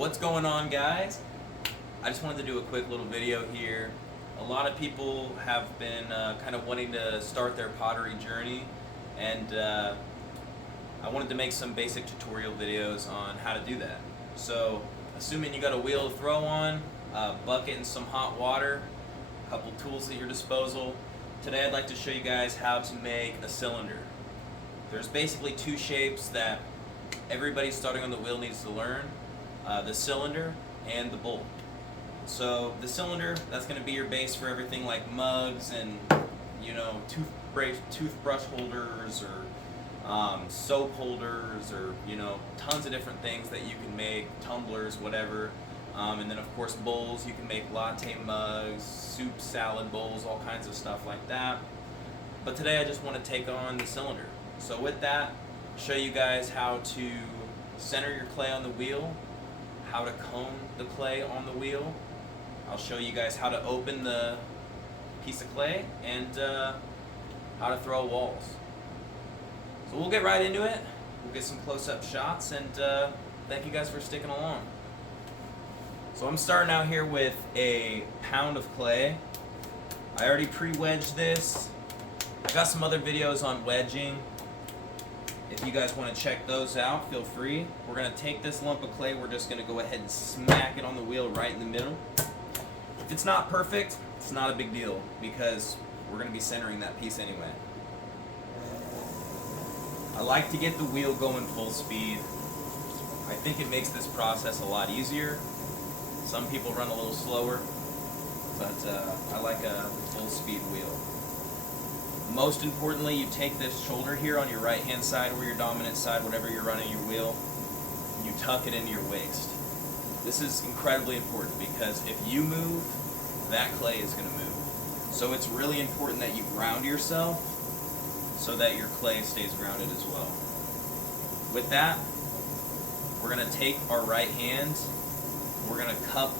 What's going on, guys? I just wanted to do a quick little video here. A lot of people have been kind of wanting to start their pottery journey, and I wanted to make some basic tutorial videos on how to do that. So, assuming you got a wheel to throw on, a bucket and some hot water, a couple tools at your disposal, today I'd like to show you guys how to make a cylinder. There's basically two shapes that everybody starting on the wheel needs to learn. The cylinder and the bowl. So the cylinder, that's going to be your base for everything like mugs and toothbrush holders or soap holders or tons of different things that you can make, tumblers, whatever. And then of course bowls, you can make latte mugs, soup salad bowls, all kinds of stuff like that. But today I just want to take on the cylinder. So with that, show you guys how to center your clay on the wheel, how to cone the clay on the wheel. I'll show you guys how to open the piece of clay and how to throw walls. So we'll get right into it. We'll get some close-up shots, and thank you guys for sticking along. So I'm starting out here with a pound of clay. I already pre-wedged this. I've got some other videos on wedging. If you guys want to check those out, feel free. We're going to take this lump of clay, we're just going to go ahead and smack it on the wheel right in the middle. If it's not perfect, it's not a big deal because we're going to be centering that piece anyway. I like to get the wheel going full speed. I think it makes this process a lot easier. Some people run a little slower, but I like a full speed wheel. Most importantly, you take this shoulder here on your right hand side or your dominant side, whatever you're running your wheel, and you tuck it into your waist. This is incredibly important because if you move, that clay is going to move. So it's really important that you ground yourself so that your clay stays grounded as well. With that, we're going to take our right hand, we're going to cup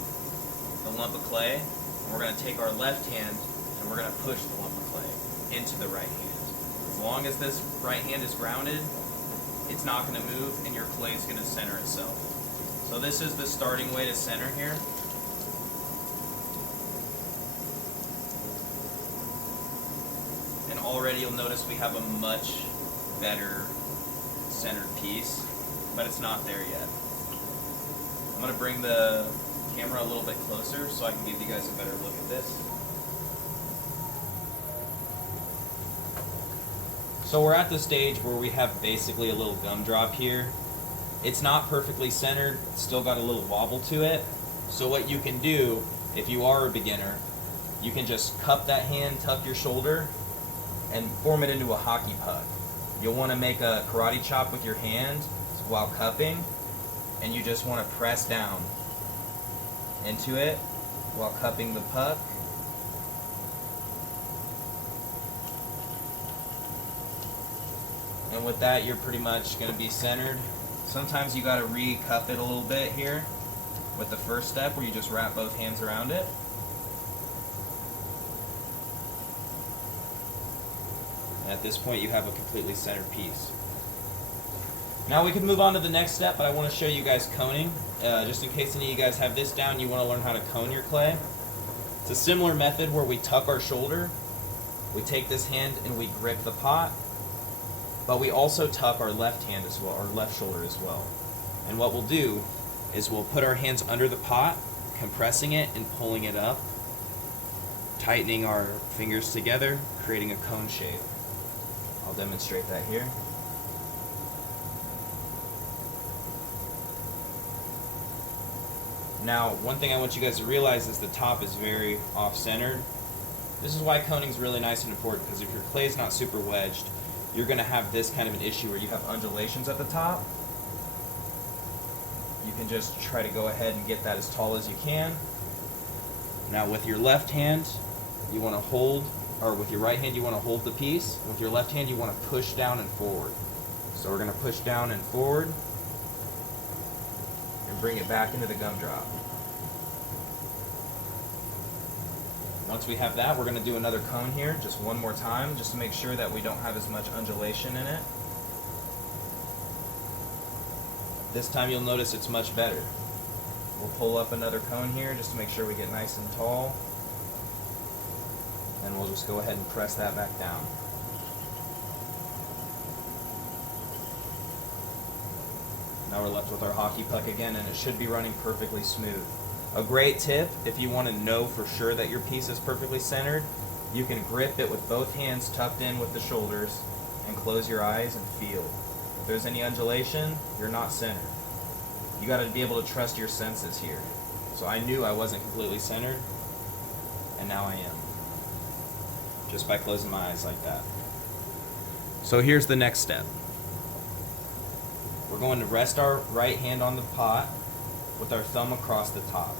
the lump of clay, and we're going to take our left hand and we're going to push the lump of clay into the right hand. As long as this right hand is grounded, it's not going to move and your clay is going to center itself. So this is the starting way to center here. And already you'll notice we have a much better centered piece, but it's not there yet. I'm going to bring the camera a little bit closer so I can give you guys a better look at this. So we're at the stage where we have basically a little gumdrop here. It's not perfectly centered, it's still got a little wobble to it. So what you can do, if you are a beginner, you can just cup that hand, tuck your shoulder, and form it into a hockey puck. You'll want to make a karate chop with your hand while cupping, and you just want to press down into it while cupping the puck. And with that, you're pretty much going to be centered. Sometimes you got to re-cup it a little bit here with the first step where you just wrap both hands around it. And at this point, you have a completely centered piece. Now we can move on to the next step, but I want to show you guys coning. Just in case any of you guys have this down, you want to learn how to cone your clay. It's a similar method where we tuck our shoulder, we take this hand and we grip the pot, but we also tuck our left hand as well, our left shoulder as well. And what we'll do is we'll put our hands under the pot, compressing it and pulling it up, tightening our fingers together, creating a cone shape. I'll demonstrate that here. Now, one thing I want you guys to realize is the top is very off-centered. This is why coning is really nice and important, because if your clay is not super wedged, you're going to have this kind of an issue where you have undulations at the top. You can just try to go ahead and get that as tall as you can. Now with your left hand, you want to hold, or with your right hand you want to hold the piece. With your left hand you want to push down and forward. So we're going to push down and forward and bring it back into the gumdrop. Once we have that, we're going to do another cone here, just one more time, just to make sure that we don't have as much undulation in it. This time you'll notice it's much better. We'll pull up another cone here just to make sure we get nice and tall. And we'll just go ahead and press that back down. Now we're left with our hockey puck again, and it should be running perfectly smooth. A great tip, if you want to know for sure that your piece is perfectly centered, you can grip it with both hands tucked in with the shoulders and close your eyes and feel. If there's any undulation, you're not centered. You got to be able to trust your senses here. So I knew I wasn't completely centered, and now I am. Just by closing my eyes like that. So here's the next step. We're going to rest our right hand on the pot with our thumb across the top.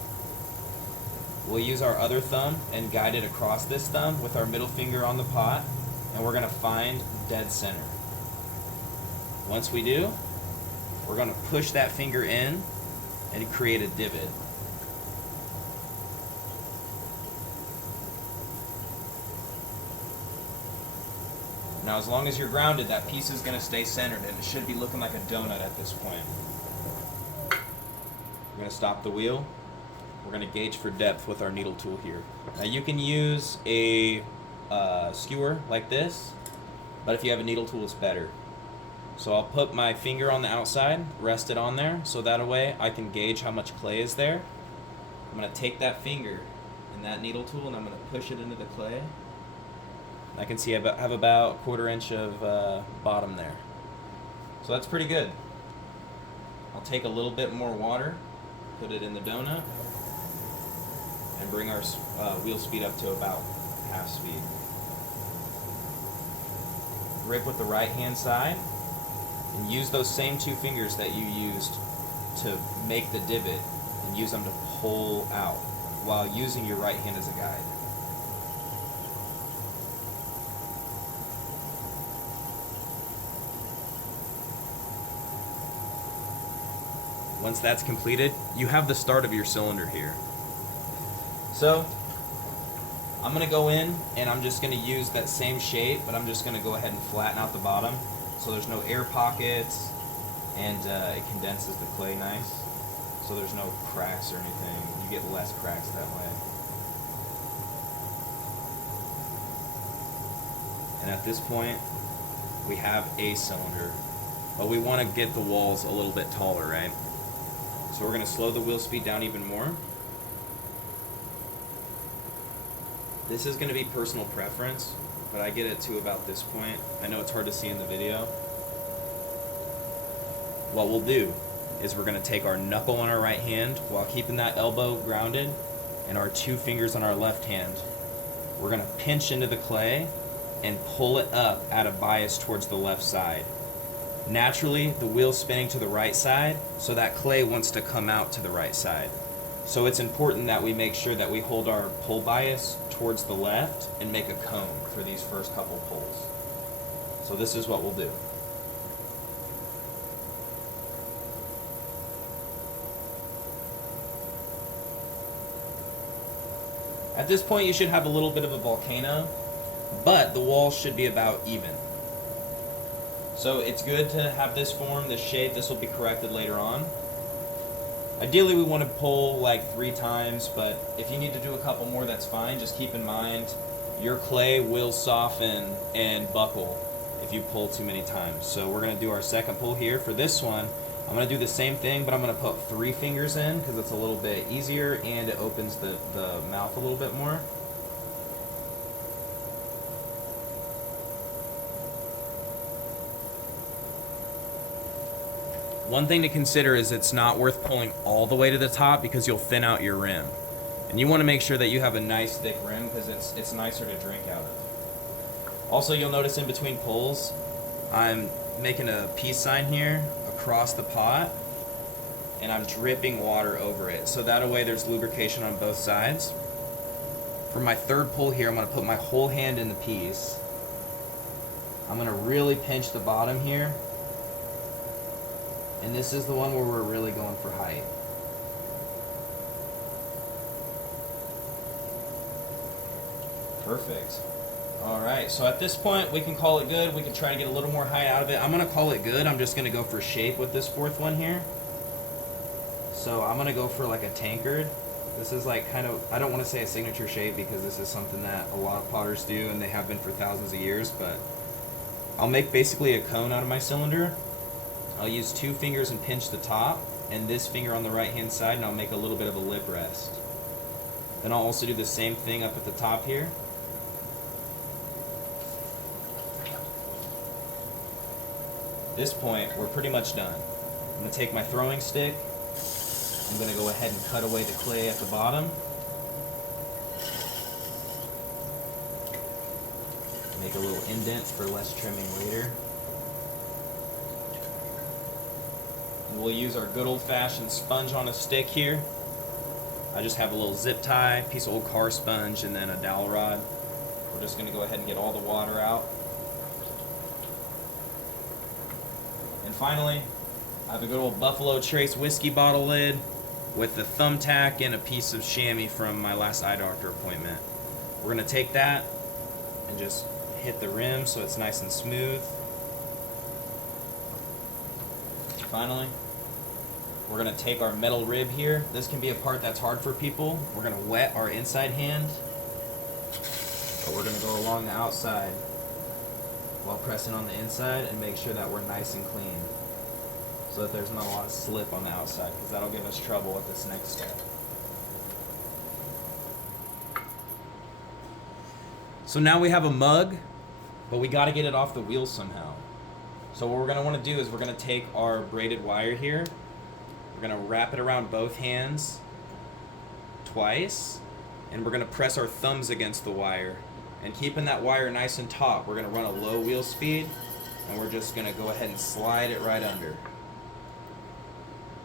We'll use our other thumb and guide it across this thumb with our middle finger on the pot, and we're going to find dead center. Once we do, we're going to push that finger in and create a divot. Now, as long as you're grounded, that piece is going to stay centered, and it should be looking like a donut at this point. We're going to stop the wheel. We're going to gauge for depth with our needle tool here. Now, you can use a skewer like this, but if you have a needle tool, it's better. So I'll put my finger on the outside, rest it on there, so that way I can gauge how much clay is there. I'm going to take that finger and that needle tool, and I'm going to push it into the clay. I can see I have about 1/4 inch of bottom there. So that's pretty good. I'll take a little bit more water, put it in the donut, and bring our wheel speed up to about half speed. Grip with the right hand side, and use those same 2 fingers that you used to make the divot, and use them to pull out while using your right hand as a guide. Once that's completed, you have the start of your cylinder here. So, I'm going to go in and I'm just going to use that same shape, but I'm just going to go ahead and flatten out the bottom so there's no air pockets, and it condenses the clay nice, so there's no cracks or anything. You get less cracks that way. And at this point, we have a cylinder, but we want to get the walls a little bit taller, right? So we're going to slow the wheel speed down even more. This is going to be personal preference, but I get it to about this point. I know it's hard to see in the video. What we'll do is we're going to take our knuckle on our right hand while keeping that elbow grounded, and our 2 fingers on our left hand. We're going to pinch into the clay and pull it up at a bias towards the left side. Naturally, the wheel's spinning to the right side, so that clay wants to come out to the right side. So it's important that we make sure that we hold our pull bias towards the left and make a cone for these first couple pulls. So this is what we'll do. At this point, you should have a little bit of a volcano, but the walls should be about even. So it's good to have this form, this shape. This will be corrected later on. Ideally, we want to pull like 3 times, but if you need to do a couple more, that's fine. Just keep in mind, your clay will soften and buckle if you pull too many times. So we're going to do our second pull here. For this one, I'm going to do the same thing, but I'm going to put 3 fingers in because it's a little bit easier and it opens the mouth a little bit more. One thing to consider is it's not worth pulling all the way to the top because you'll thin out your rim. And you want to make sure that you have a nice thick rim because it's nicer to drink out of. Also, you'll notice in between pulls, I'm making a peace sign here across the pot, and I'm dripping water over it. So that way there's lubrication on both sides. For my third pull here, I'm going to put my whole hand in the piece. I'm going to really pinch the bottom here. And this is the one where we're really going for height. Perfect. Alright, so at this point we can call it good. We can try to get a little more height out of it. I'm going to call it good. I'm just going to go for shape with this 4th one here. So I'm gonna go for like a tankard. This is like kind of, I don't want to say a signature shape because this is something that a lot of potters do and they have been for thousands of years, but I'll make basically a cone out of my cylinder. I'll use 2 fingers and pinch the top, and this finger on the right hand side, and I'll make a little bit of a lip rest. Then I'll also do the same thing up at the top here. At this point, we're pretty much done. I'm going to take my throwing stick. I'm going to go ahead and cut away the clay at the bottom. Make a little indent for less trimming later. And we'll use our good old-fashioned sponge on a stick here. I just have a little zip tie, piece of old car sponge, and then a dowel rod. We're just going to go ahead and get all the water out. And finally, I have a good old Buffalo Trace whiskey bottle lid with the thumbtack and a piece of chamois from my last eye doctor appointment. We're going to take that and just hit the rim so it's nice and smooth. Finally, we're going to take our metal rib here. This can be a part that's hard for people. We're going to wet our inside hand, but we're going to go along the outside while pressing on the inside and make sure that we're nice and clean so that there's not a lot of slip on the outside, because that'll give us trouble at this next step. So now we have a mug, but we got to get it off the wheel somehow. So what we're going to want to do is we're going to take our braided wire here. We're going to wrap it around both hands twice, and we're going to press our thumbs against the wire. And keeping that wire nice and taut, we're going to run a low wheel speed, and we're just going to go ahead and slide it right under.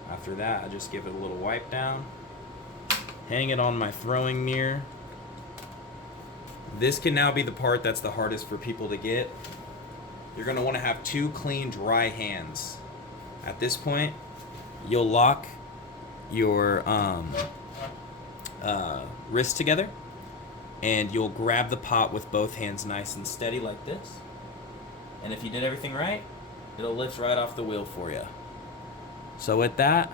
After that, I just give it a little wipe down, hang it on my throwing mirror. This can now be the part that's the hardest for people to get. You're going to want to have 2 clean, dry hands. At this point, you'll lock your wrist together, and you'll grab the pot with both hands nice and steady like this. And if you did everything right, it'll lift right off the wheel for you. So with that,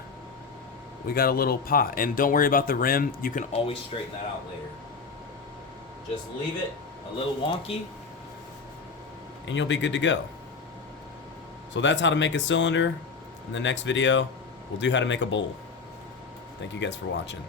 we got a little pot. And don't worry about the rim. You can always straighten that out later. Just leave it a little wonky, and you'll be good to go. So that's how to make a cylinder. In the next video, we'll do how to make a bowl. Thank you guys for watching.